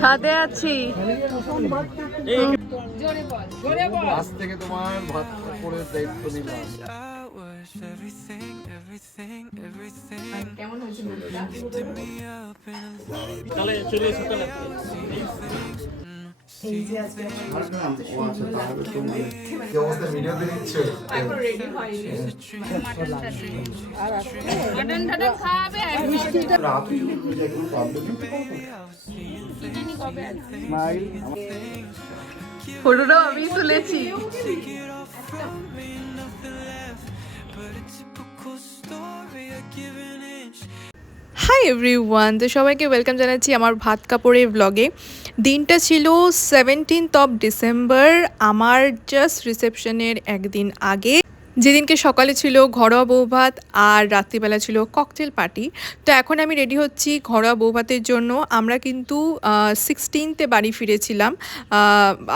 ছাদে আছি। আজ থেকে তোমার ভাত করে দায়িত্ব নিলাম। কেমন হয়েছে? এই যে আজকে এখন রেডি হয়নি। মাটন টাটন খাবে আর মিষ্টিটা ফটোটাও আমি তুলেছি। হাই এভরিওয়ান, তো সবাইকে ওয়েলকাম জানাচ্ছি আমার ভাত কাপড়ের ব্লগে। দিনটা ছিল 17th অফ ডিসেম্বর, আমার জাস্ট রিসেপশনের একদিন আগে, যেদিনকে সকালে ছিল ঘরোয়া বৌভাত আর রাত্রিবেলা ছিল ককটেল পার্টি। তো এখন আমি রেডি হচ্ছি ঘরোয়া বৌভাতের জন্য। আমরা কিন্তু 16th বাড়ি ফিরেছিলাম,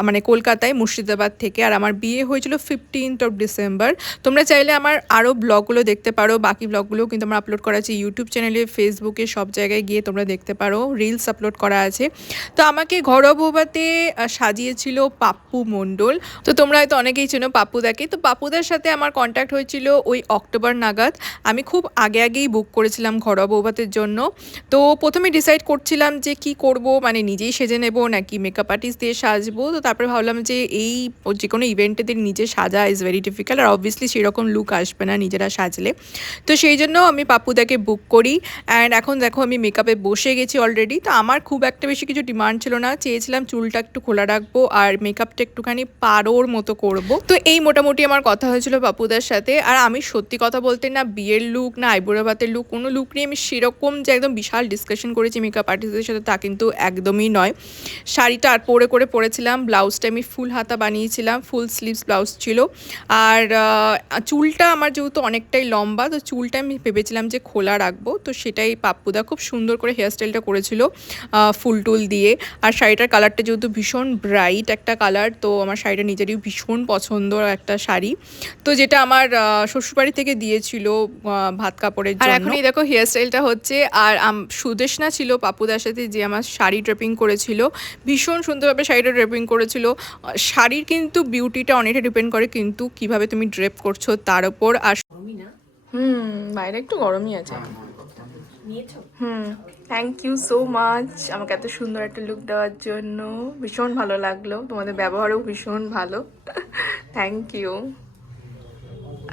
মানে কলকাতায় মুর্শিদাবাদ থেকে, আর আমার বিয়ে হয়েছিল 15th অফ ডিসেম্বর। তোমরা চাইলে আমার আরও ব্লগগুলো দেখতে পারো, বাকি ব্লগগুলোও কিন্তু আমরা আপলোড করা আছে ইউটিউব চ্যানেলে, ফেসবুকে, সব জায়গায় গিয়ে তোমরা দেখতে পারো, রিলস আপলোড করা আছে। তো আমাকে ঘরোয়া বৌভাতে সাজিয়েছিল পাপ্পু মণ্ডল। তো তোমরা হয়তো অনেকেই চেনো পাপ্পুদাকে। তো পাপ্পুদার সাথে আমার কন্ট্যাক্ট হয়েছিল ওই অক্টোবর নাগাদ। আমি খুব আগেই বুক করেছিলাম ঘরোয়া বৌভাতের জন্য। তো প্রথমে ডিসাইড করছিলাম যে কি করব, মানে নিজেই সেজে নেব নাকি মেকআপ আর্টিস্ট দিয়ে সাজবো। তো তারপরে ভাবলাম যে এই যে কোনো ইভেন্টে নিজে সাজা ইজ ভেরি ডিফিকাল্ট, আর অবভিয়াসলি সেরকম লুক আসবে না নিজেরা সাজলে। তো সেই জন্য আমি পাপ্পুদাকে বুক করি। অ্যান্ড এখন দেখো আমি মেকআপে বসে গেছি অলরেডি। তো আমার খুব একটা বেশি কিছু ডিমান্ড ছিল না, চেয়েছিলাম চুলটা একটু খোলা রাখবো আর মেকআপটা একটুখানি পারোর মতো করব। তো এই মোটামুটি আমার কথা হয়েছিল পাপ্পুদার সাথে। আর আমি সত্যি কথা বলতে না বিয়ের লুক না আইবুড়ো ভাতের লুক, কোনো লুক নিয়ে আমি সেরকম যে একদম বিশাল ডিসকাশন করেছি মেকআপ আর্টিস্টদের সাথে, তা কিন্তু একদমই নয়। শাড়িটা আর পরেছিলাম, ব্লাউজটা আমি ফুল হাতা বানিয়েছিলাম, ফুল স্লিভস ব্লাউজ ছিল। আর চুলটা আমার যেহেতু অনেকটাই লম্বা, তো চুলটা আমি ভেবেছিলাম যে খোলা রাখবো। তো সেটাই পাপ্পুদা খুব সুন্দর করে হেয়ারস্টাইলটা করেছিল ফুল টুল দিয়ে। আর শাড়িটার কালারটা যেহেতু ভীষণ ব্রাইট একটা কালার, তো আমার শাড়িটা নিজেরই ভীষণ পছন্দ একটা শাড়ি, তো যেটা আমার শ্বশুরবাড়ি থেকে দিয়েছিল ভাত কাপড়ের জন্য। আর এখন এই দেখো হেয়ারস্টাইলটা হচ্ছে। আর সুদেশনা ছিল পাপ্পুদার সাথে, যে আমার শাড়ি ড্রেপিং করেছিল, ভীষণ সুন্দরভাবে শাড়িটা ড্রেপিং করেছিল। শাড়ির কিন্তু বিউটিটা অনেকটা ডিপেন্ড করে কিন্তু কিভাবে তুমি ড্রেপ করছো তার উপর। আর বাইরে একটু গরমই আছে। থ্যাংক ইউ সো মাচ আমাকে এত সুন্দর একটা লুক দেওয়ার জন্য, ভীষণ ভালো লাগলো, তোমাদের ব্যবহারও ভীষণ ভালো, থ্যাংক ইউ।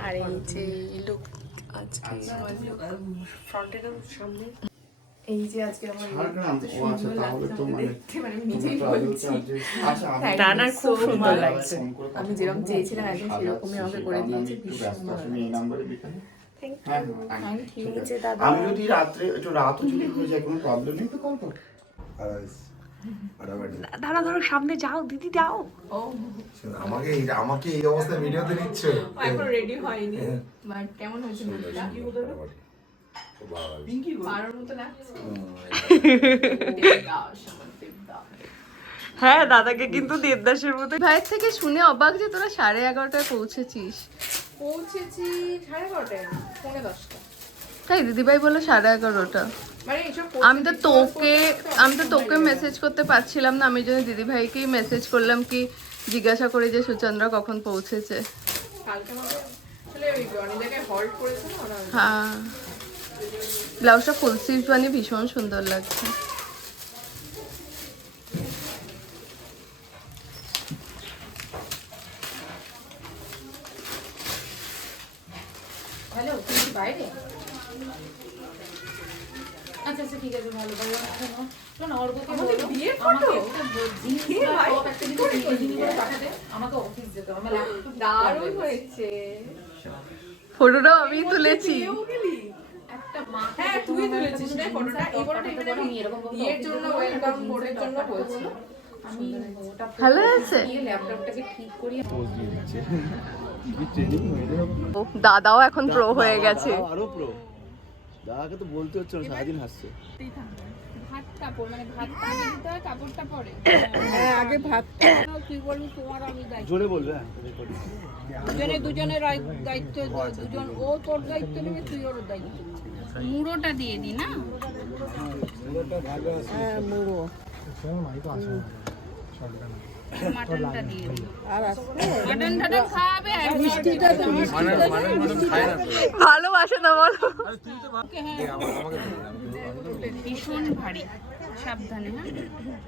আর এই যে লুক আজকে এই যে আজকে আমার নিজেই বলছি খুব সুন্দর লাগছে। আমি যেরকম চেয়েছিলাম একদম সেরকমই আমাকে করে দিয়েছে, ভীষণ ভালো লাগছে। আমি যদি রাত্রে একটু রাতও যদি হয়ে যায় কোনো প্রবলেম নেই, তো কল কর। দাঁড়া ধরো, সামনে যাও দিদি, যাও। আমাকে এই অবস্থায় ভিডিওতে নিচ্ছ। এখন রেডি হয়নি, বাট কেমন হয়েছে লুকটা? পারোর মতো লাগছে। হ্যাঁ, দাদাকে কিন্তু দেবদাসের মতো। ভাইয়ের থেকে শুনে অবাক যে তোরা 11:30টায় পৌঁছেছিস। পৌঁছেছি 11:30টায়, 10:45। তাই দিদিভাই বললো 11:30টা। আমি তো তোকে মেসেজ করতে পারছিলাম না, আমি জন্য দিদিভাইকেই মেসেজ করলাম কি জিজ্ঞাসা করে যে সুচন্দ্রা কখন পৌঁছেছে। হ্যাঁ, ব্লাউজটা ফুল স্লিভ বানিয়ে ভীষণ সুন্দর লাগছে। হ্যালো, তুমি বাইরে? আচ্ছা আচ্ছা, ঠিক আছে, ভালো ভালো। শোনো, ওর কথা বলো, বিয়ের ফটো আমাকে অফিস যেতে হবে, আমার ল্যাপটপ দারুণ হয়েছে। ফটোটাও আমি তুলেছি। একটা মা, হ্যাঁ তুই তুলেছিস না ফটোটা। এই ফটোটা আমি এরকম বিয়ের জন্য ওয়েলকাম বোর্ডের জন্য বলছি। আমি ওটা ভালো আছে, এই ল্যাপটপটাকে ঠিক করি। পোজ দিয়ে দিচ্ছে, কি ট্রেনিং হয়ে গেল। দাদাও এখন প্রো হয়ে গেছে, আরো প্রো। দাদাকে তো বলতে হচ্ছে না, সারাদিন হাসছে। ভাত কাপড় মানে ভাত আগে দিতে হয়, কাপড়টা পরে। হ্যাঁ, আগে ভাত। তুই বলবি তোমার, আমি দায়িত্ব। জোরে বলবে। হ্যাঁ, দুজনের দায়িত্ব, দুজন, ও তোর দায়িত্ব নেবে, তুই ওর দায়িত্ব। মুড়োটা দিয়ে দি না। হ্যাঁ মুড়ো মাটনটা দিয়ে দিই। আর আসবে মাটন টাটন খাওয়াবে আর মিষ্টিটা তো ভালোবাসে না বলো? ভীষণ ভারী, সাবধানে। হ্যাঁ,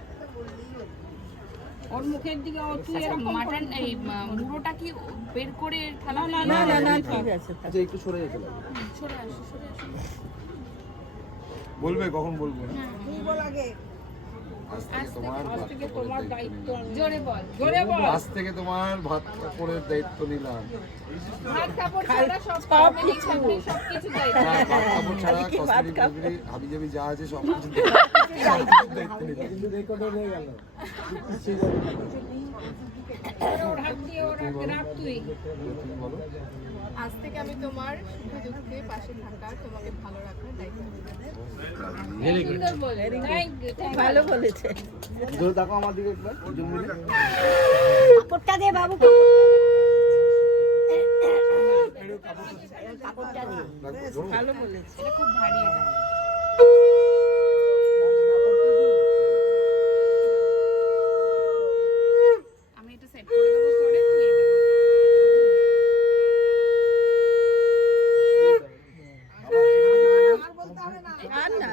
ওর মুখের দিকে তুই এরকম মাটন এই মুড়োটা কি বের করে থালা না না না না ঠিক আছে আচ্ছা একটু সরে যেতে লাগবে। সরে আসো, সরে আসো। বলবে কখন বলবো না আজ থেকে তোমার দায়িত্ব। জোরে বল, জোরে বল। আজ থেকে তোমার ভাত কাপড়ের দায়িত্ব নিলাম। ভাত কাপড় ছাড়া সব family থাকবে, সবকিছু দায়িত্ব। ভাত কাপড় ছাড়া কসমেটিক হাবি জাবি যা আছে সব কিছু দায়িত্ব নিলাম। ওর হাত দিয়ে ওর হাতে রাখ তুই। তুমি বলো। আজ থেকে আমি তোমার সুখে দুঃখে পাশে থাকা, তোমাকে ভালো রাখার দায়িত্ব নিলাম। সুন্দর বলে। Thank you, thank you. ভালো বলেছে ধরে দেখো আমার দিকে একবার জমিলে। কাপড়টা দে বাবু, কাপড়টা দে। ভালো বলেছে এটা খুব ভারী এটা। আমি এটা সেট করে দেবো পরে, তুই এটা দে। আর না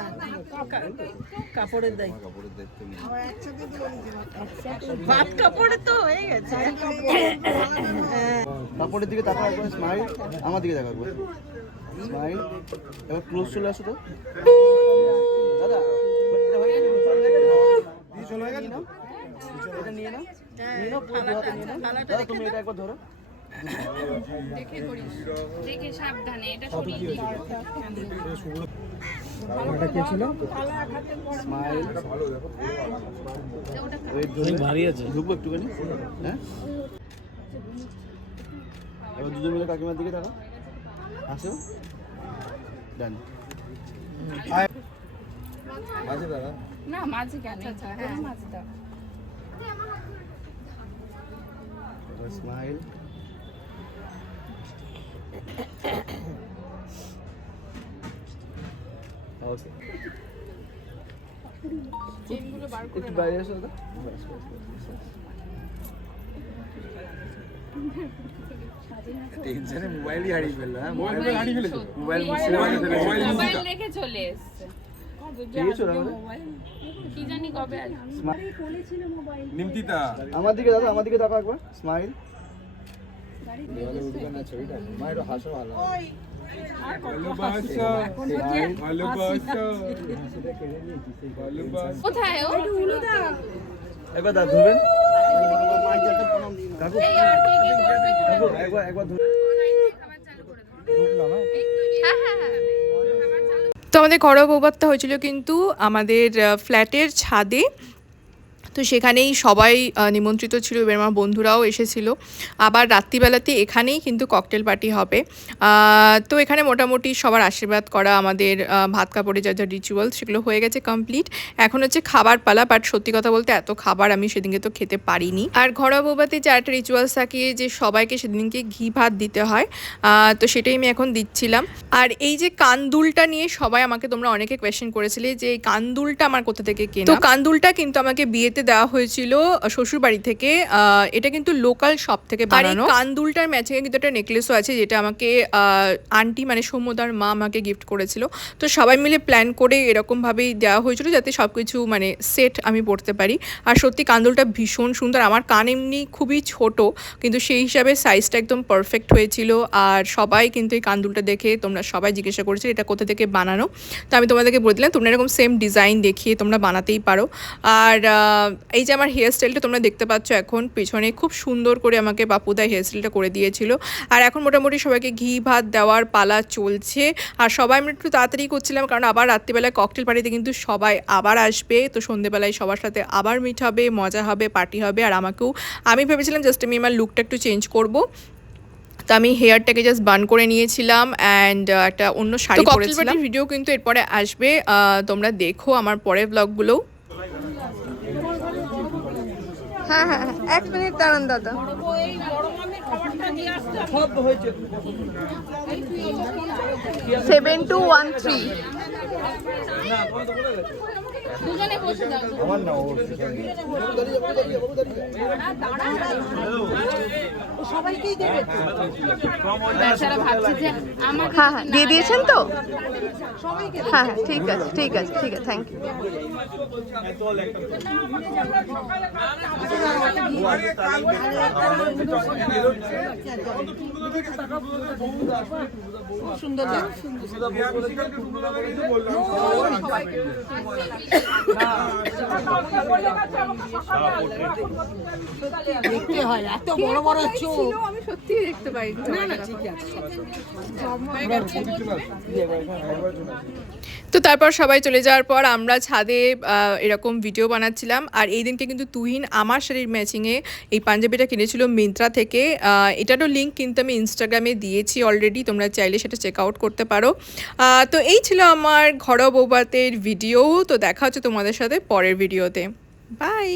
কাপড়ের দায়িত্ব কাপড়ের দায়িত্ব নিলাম। ভাত কাপড়ে তো হয়ে গেছে কাপড়ের দিকে তাকাও একবার, স্মাইল। আমার দিকে তাকাও একবার, স্মাইল। এবার ক্লোজ চলে আসো তো দাদা। এটা হয়ে গেছে, চলে গেছে। এটা নিয়ে নাও, নিয়ে নাও, পুরো হাতে নিয়ে নাও। দাদা তুমি এটা একবার ধরো। দেখে করিস, দেখে সাবধানে এটা সরিয়ে দিবি। স্মাইল। ওয়েট ধরে ভারী আছে, ঢুকবো একটুখানি। হ্যাঁ, এবার দুজন মিলে কাকিমার দিকে তাকাও, আসো। ডান। মাঝে দাঁড়া। না মাঝে কেন, হ্যাঁ মাঝে দাও। এবার স্মাইল। ওকে, একটু বাইরে আসো দাদা। ব্যাস, ব্যাস, ব্যাস, ব্যাস। টেনশনে মোবাইলই হারিয়ে ফেললো। হ্যাঁ মোবাইল মোবাইল হারিয়ে ফেলেছো। মোবাইল মোবাইল রেখে চলে এসছে। পেয়েছো না আমাদের? কি জানি কবে আসবে। নিমতিতা আমার দিকে দাদা, আমার দিকে তাকাও একবার, স্মাইল। দেওয়ালে উঠবে না ছবিটা। মা একটু হাসো ভালো। কোথায় ও? একবার দাদা ধরবেন কাকু, এই আর কে কে করবে? কাকু একবার একবার ধরুন। খাবার চালু করে দাও। হ্যাঁ হ্যাঁ হ্যাঁ, খাবার চালু। তো আমাদের ঘরোয়া বৌভাতটা হয়েছিল কিন্তু আমাদের ফ্ল্যাটের ছাদে। তো সেখানেই সবাই নিমন্ত্রিত ছিল, এবার আমার বন্ধুরাও এসেছিল। আবার রাত্রিবেলাতে এখানেই কিন্তু ককটেল পার্টি হবে। তো এখানে মোটামুটি সবার আশীর্বাদ করা, আমাদের ভাত কাপড়ে যা যা রিচুয়াল সেগুলো হয়ে গেছে কমপ্লিট। এখন হচ্ছে খাবার পালা, বাট সত্যি কথা বলতে এত খাবার আমি সেদিনকে তো খেতে পারিনি। আর ঘরোয়া বৌভাতে যে একটা রিচুয়ালস থাকে যে সবাইকে সেদিনকে ঘি ভাত দিতে হয়, তো সেটাই আমি এখন দিচ্ছিলাম। আর এই যে কান্দুলটা নিয়ে সবাই আমাকে তোমরা অনেকে কোয়েশ্চেন করেছিলে যে এই কান্দুলটা আমার কোথা থেকে কেনা। তো কান্দুলটা কিন্তু আমাকে বিয়েতে দেওয়া হয়েছিল শ্বশুরবাড়ি থেকে। এটা কিন্তু লোকাল শপ থেকে বানানো। কান্দুলটার ম্যাচিংয়ে কিন্তু একটা নেকলেসও আছে, যেটা আমাকে আন্টি মানে সৌম্যদার মা আমাকে গিফট করেছিল। তো সবাই মিলে প্ল্যান করে এরকমভাবেই দেওয়া হয়েছিল যাতে সব কিছু মানে সেট আমি পরতে পারি। আর সত্যি কান্দুলটা ভীষণ সুন্দর। আমার কান এমনি খুবই ছোট, কিন্তু সেই হিসাবে সাইজটা একদম পারফেক্ট হয়েছিল। আর সবাই কিন্তু এই কান্দুলটা দেখে তোমরা সবাই জিজ্ঞাসা করেছিলে এটা কোথা থেকে বানানো। তো আমি তোমাদেরকে বলে দিলাম তোমরা এরকম সেম ডিজাইন দেখিয়ে তোমরা বানাতেই পারো। আর এই যে আমার হেয়ার স্টাইলটা তোমরা দেখতে পাচ্ছ এখন পেছনে, খুব সুন্দর করে আমাকে বাপুদা হেয়ার স্টাইলটা করে দিয়েছিল। আর এখন মোটামুটি সবাইকে ঘি ভাত দেওয়ার পালা চলছে। আর সবাই আমরা একটু তাড়াতাড়ি করছিলাম, কারণ আবার রাত্রিবেলায় ককটেল পার্টিতে কিন্তু সবাই আবার আসবে। তো সন্ধ্যেবেলায় সবার সাথে আবার মিট হবে, মজা হবে, পার্টি হবে। আর আমি ভেবেছিলাম জাস্ট আমি আমার লুকটা একটু চেঞ্জ করব। তো আমি হেয়ারটাকে জাস্ট বান করে নিয়েছিলাম অ্যান্ড একটা অন্য শাড়ি পরেছিলাম। ভিডিও কিন্তু এরপরে আসবে, তোমরা দেখো আমার পরের ব্লগগুলো। হ্যাঁ হ্যাঁ হ্যাঁ, 1 মিনিট দাঁড়ান দাদা। এই বড় মামির খাবারটা দিয়ে আসতে সব হয়েছে 7213। না তোমার তো বলে গেছে দুজনে বসে যাও। আমার না ও সবাইকেই দেবে বেচারা ভাবছে যে আমাকে হ্যাঁ হ্যাঁ দিয়ে দিয়েছেন তো? হ্যাঁ হ্যাঁ ঠিক আছে ঠিক আছে ঠিক আছে, থ্যাংক ইউ। সুন্দর লাগছে দেখতে হয় এত বড় বড় চোখ আমি সত্যি দেখতে পাই না না ঠিক আছে তো তারপর সবাই চলে যাওয়ার পর আমরা ছাদে এরকম ভিডিও বানাচ্ছিলাম। আর এই দিনকে কিন্তু তুহিন আমার শাড়ির ম্যাচিংয়ে এই পাঞ্জাবিটা কিনেছিল মিন্ত্রা থেকে। এটারও লিঙ্ক কিন্তু আমি ইনস্টাগ্রামে দিয়েছি অলরেডি, তোমরা চাইলে সেটা চেক আউট করতে পারো। তো এই ছিল আমার ঘরোয়া বৌভাতের ভিডিও। তো দেখা হচ্ছে তোমাদের সাথে পরের ভিডিওতে। বাই।